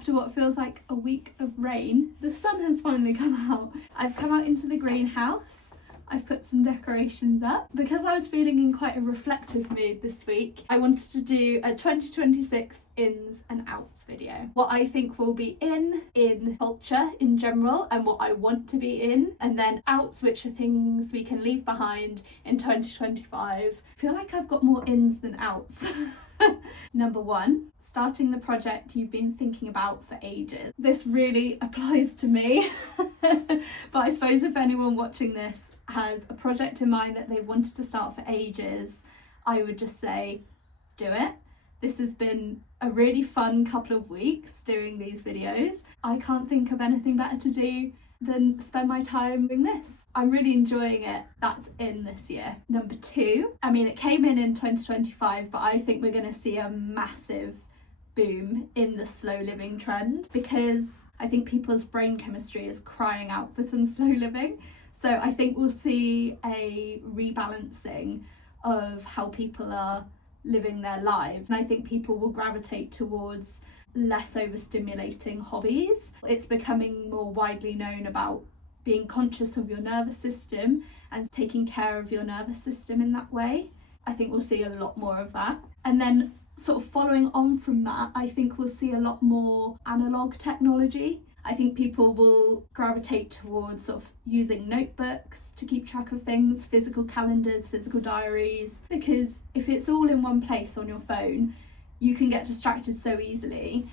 after what feels like a week of rain, the sun has finally come out. I've come out into the greenhouse. I've put some decorations up. Because I was feeling in quite a reflective mood this week, I wanted to do a 2026 ins and outs video. What I think will be in culture in general, and what I want to be in, and then outs, which are things we can leave behind in 2025. I feel like I've got more ins than outs. Number 1, starting the project you've been thinking about for ages. This really applies to me, but I suppose if anyone watching this has a project in mind that they've wanted to start for ages, I would just say, do it. This has been a really fun couple of weeks doing these videos. I can't think of anything better to do than spend my time doing this. I'm really enjoying it. That's in this year. Number 2, I mean, it came in 2025, but I think we're going to see a massive boom in the slow living trend, because I think people's brain chemistry is crying out for some slow living. So I think we'll see a rebalancing of how people are living their lives. And I think people will gravitate towards less overstimulating hobbies. It's becoming more widely known about being conscious of your nervous system and taking care of your nervous system in that way. I think we'll see a lot more of that. And then sort of following on from that, I think we'll see a lot more analog technology. I think people will gravitate towards sort of using notebooks to keep track of things, physical calendars, physical diaries, because if it's all in one place on your phone, you can get distracted so easily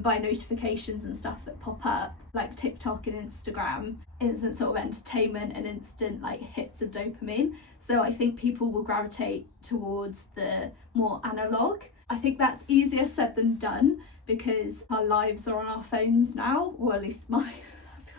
by notifications and stuff that pop up, like TikTok and Instagram, instant sort of entertainment and instant like hits of dopamine. So I think people will gravitate towards the more analog. I think that's easier said than done, because our lives are on our phones now, or at least I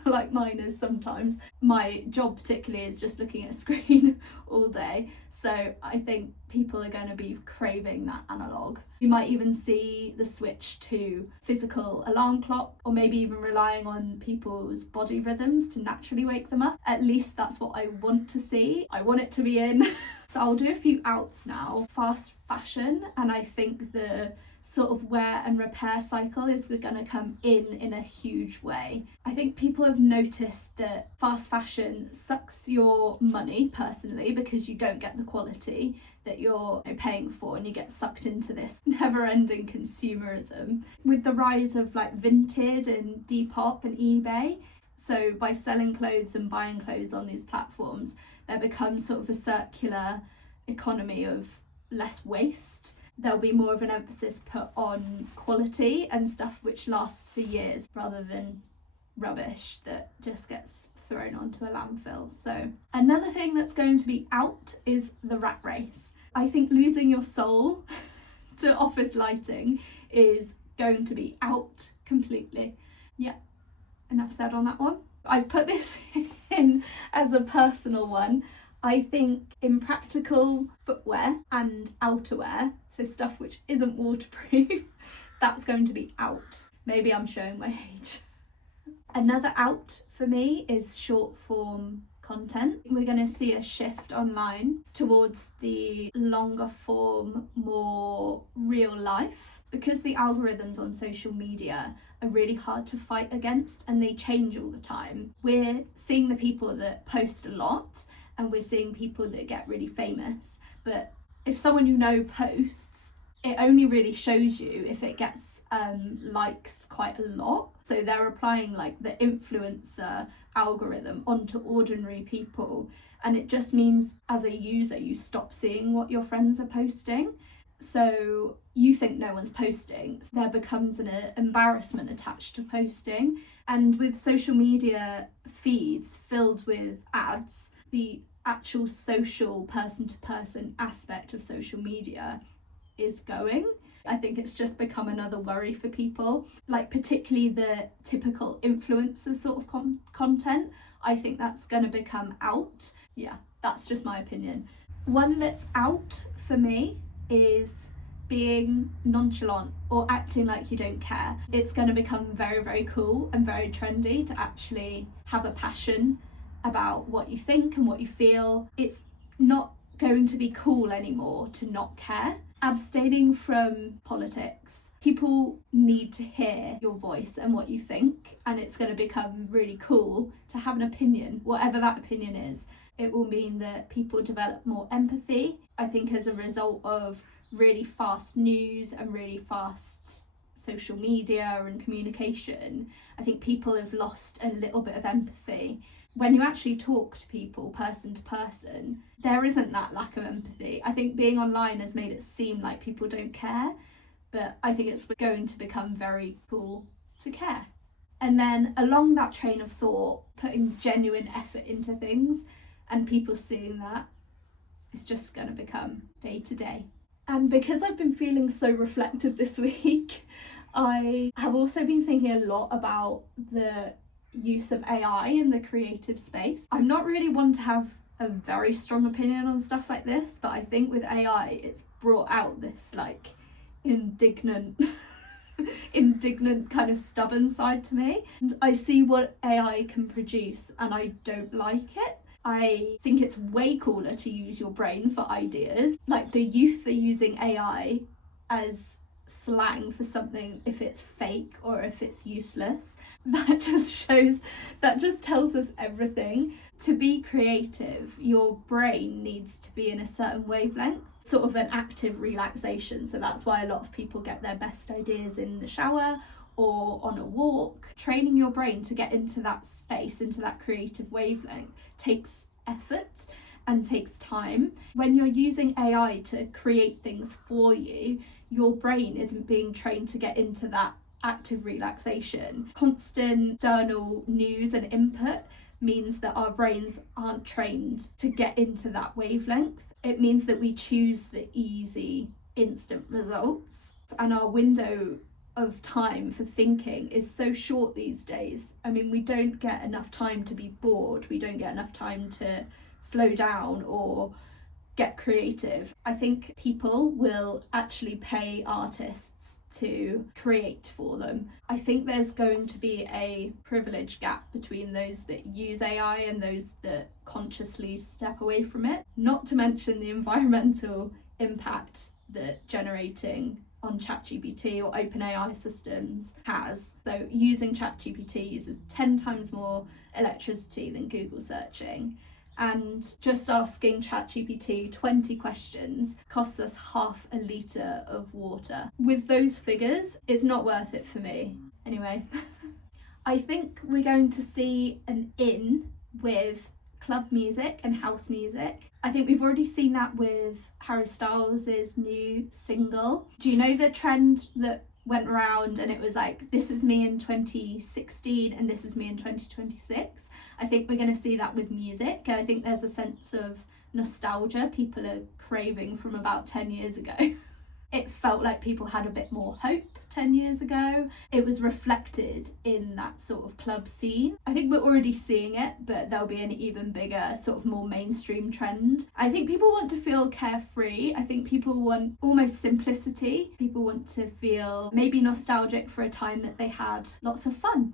feel like mine is sometimes. My job particularly is just looking at a screen all day, so I think people are going to be craving that analog. You might even see the switch to physical alarm clock, or maybe even relying on people's body rhythms to naturally wake them up. At least that's what I want to see. I want it to be in. So I'll do a few outs now. Fast fashion, and I think the sort of wear and repair cycle is going to come in a huge way. I think people have noticed that fast fashion sucks your money personally, because you don't get the quality that you're paying for, and you get sucked into this never-ending consumerism. With the rise of like Vinted and Depop and eBay, so by selling clothes and buying clothes on these platforms, there becomes sort of a circular economy of less waste. There'll be more of an emphasis put on quality and stuff which lasts for years, rather than rubbish that just gets thrown onto a landfill. So another thing that's going to be out is the rat race. I think losing your soul to office lighting is going to be out completely. Yeah, enough said on that one. I've put this in as a personal one. I think impractical footwear and outerwear, so stuff which isn't waterproof, that's going to be out. Maybe I'm showing my age. Another out for me is short form content. We're going to see a shift online towards the longer form, more real life, because the algorithms on social media are really hard to fight against, and they change all the time. We're seeing the people that post a lot, and we're seeing people that get really famous, but if someone you know posts, it only really shows you if it gets likes quite a lot. So they're applying like the influencer algorithm onto ordinary people, and it just means as a user you stop seeing what your friends are posting. So you think no one's posting, so there becomes an embarrassment attached to posting. And with social media feeds filled with ads, the actual social person-to-person aspect of social media is going. I think it's just become another worry for people, like particularly the typical influencer sort of content. I think that's going to become out. Yeah, that's just my opinion. One that's out for me is being nonchalant or acting like you don't care. It's going to become very, very cool and very trendy to actually have a passion about what you think and what you feel. It's not going to be cool anymore to not care. abstaining from politics. People need to hear your voice and what you think, and it's going to become really cool to have an opinion, whatever that opinion is. It will mean that people develop more empathy, I think, as a result of really fast news and really fast social media and communication. I think people have lost a little bit of empathy. When you actually talk to people person to person, there isn't that lack of empathy. I think being online has made it seem like people don't care, but I think it's going to become very cool to care. And then along that train of thought, putting genuine effort into things and people seeing that, it's just going to become day to day. And because I've been feeling so reflective this week, I have also been thinking a lot about the use of AI in the creative space. I'm not really one to have a very strong opinion on stuff like this, but I think with AI it's brought out this like indignant kind of stubborn side to me. And I see what AI can produce and I don't like it. I think it's way cooler to use your brain for ideas. Like the youth are using AI as slang for something if it's fake or if it's useless. That just tells us everything. To be creative, your brain needs to be in a certain wavelength, sort of an active relaxation. So that's why a lot of people get their best ideas in the shower or on a walk. Training your brain to get into that space, into that creative wavelength, takes effort and takes time. When you're using AI to create things for you, your brain isn't being trained to get into that active relaxation. Constant external news and input means that our brains aren't trained to get into that wavelength. It means that we choose the easy, instant results, and our window of time for thinking is so short these days. I mean, we don't get enough time to be bored, we don't get enough time to slow down or get creative. I think people will actually pay artists to create for them. I think there's going to be a privilege gap between those that use AI and those that consciously step away from it, not to mention the environmental impact that generating on ChatGPT or OpenAI systems has. So using ChatGPT uses 10 times more electricity than Google searching. And just asking ChatGPT 20 questions costs us half a litre of water. With those figures, it's not worth it for me. Anyway, I think we're going to see an in with club music and house music. I think we've already seen that with Harry Styles' new single. Do you know the trend that went around and it was like, this is me in 2016 and this is me in 2026? I think we're going to see that with music, and I think there's a sense of nostalgia people are craving from about 10 years ago. It felt like people had a bit more hope 10 years ago. It was reflected in that sort of club scene. I think we're already seeing it, but there'll be an even bigger, sort of more mainstream trend. I think people want to feel carefree. I think people want almost simplicity. People want to feel maybe nostalgic for a time that they had lots of fun.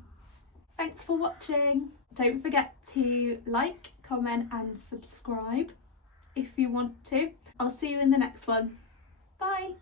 Thanks for watching. Don't forget to like, comment and subscribe if you want to. I'll see you in the next one. Bye.